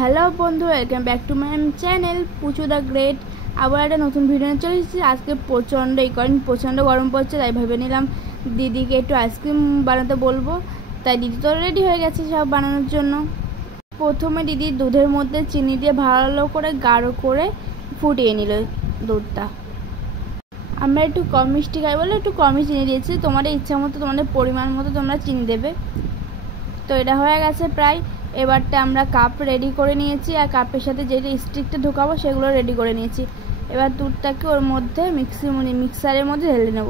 Hello বন্ধু, welcome back to my channel Puchu the great. আবার একটা নতুন ভিডিও চলে এসেছি। আজকে প্রচণ্ড গরম পড়ছে, তাই ভেবে নিলাম দিদিকে একটু আইসক্রিম বানাতে বলবো। তাই দিদি তো রেডি হয়ে গেছে সব বানানোর জন্য। প্রথমে দিদি দুধের মধ্যে চিনি দিয়ে ভালো করে গাঢ় করে ফুটিয়ে নিল দুধটা। আমরা একটু কম মিষ্টি খাই বলে একটু কমই চিনি দিয়েছি, তোমাদের ইচ্ছা মতো তোমাদের পরিমাণ মতো তোমরা চিনি দেবে। তো এটা হয়ে গেছে প্রায়। এবারটা আমরা কাপ রেডি করে নিয়েছি, আর কাপের সাথে যেটা স্টিকটা ঢোকাবো সেগুলো রেডি করে নিয়েছি। এবার দুধটাকে ওর মধ্যে মিক্সারের মধ্যে ঢেলে নেব।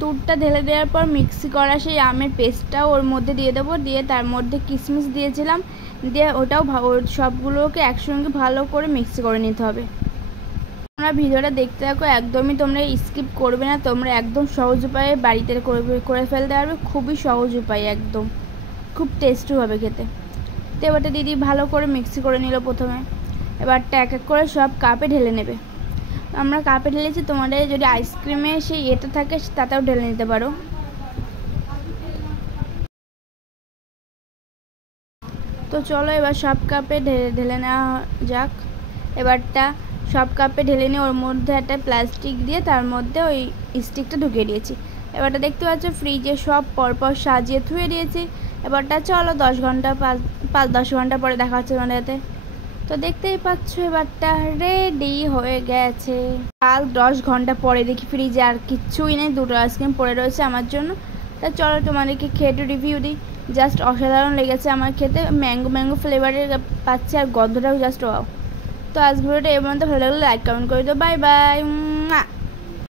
দুধটা ঢেলে দেওয়ার পর মিক্সি করা সেই আমের পেস্টটাও ওর মধ্যে দিয়ে দেবো, দিয়ে তার মধ্যে কিশমিশ দিয়েছিলাম, দিয়ে ওটাও সবগুলোকে একসঙ্গে ভালো করে মিক্সি করে নিতে হবে। তোমরা ভিডিওটা দেখতে থাকো, একদমই তোমরা স্কিপ করবে না। তোমরা একদম সহজ উপায়ে বাড়িতে করে ফেলতে পারবে, খুবই সহজ উপায়, একদম খুব টেস্টি হবে খেতে। তো এবারটা দিদি ভালো করে মিক্সি করে নিল প্রথমে। এবারটা এক এক করে সব কাপে ঢেলে নেবে। আমরা কাপে ঢেলেছি, তোমাদের যদি আইসক্রিমে সেই এটা থাকে তাতেও ঢেলে নিতে পারো। তো চলো এবার সব কাপে ঢেলে নেওয়া যাক। এবারটা সব কাপে ঢেলে নিয়ে ওর মধ্যে একটা প্লাস্টিক দিয়ে তার মধ্যে ওই স্টিকটা ঢুকিয়ে দিয়েছি। এবারটা দেখতে পাচ্ছ ফ্রিজে সব পরপর সাজিয়ে ধুয়ে দিয়েছি। এবারটা চলো 10 ঘন্টা পরে দেখা হচ্ছে তোমাদের হাতে। তো দেখতেই পাচ্ছ এবারটা রেডি হয়ে গেছে। কাল 10 ঘন্টা পরে দেখি ফ্রিজে আর কিচ্ছুই নেই, দুটো আইসক্রিম পড়ে রয়েছে আমার জন্য। তা চলো তোমাদেরকে খেয়ে একটু রিভিউ দিই। জাস্ট অসাধারণ লেগেছে আমার খেতে, ম্যাঙ্গো ফ্লেভারের পাচ্ছি, আর গন্ধটাও জাস্ট ওয়াও। তো আজ ভিডিওটা এর মধ্যে ভালো লাগলে লাইক কমেন্ট করে দিও। Bye bye.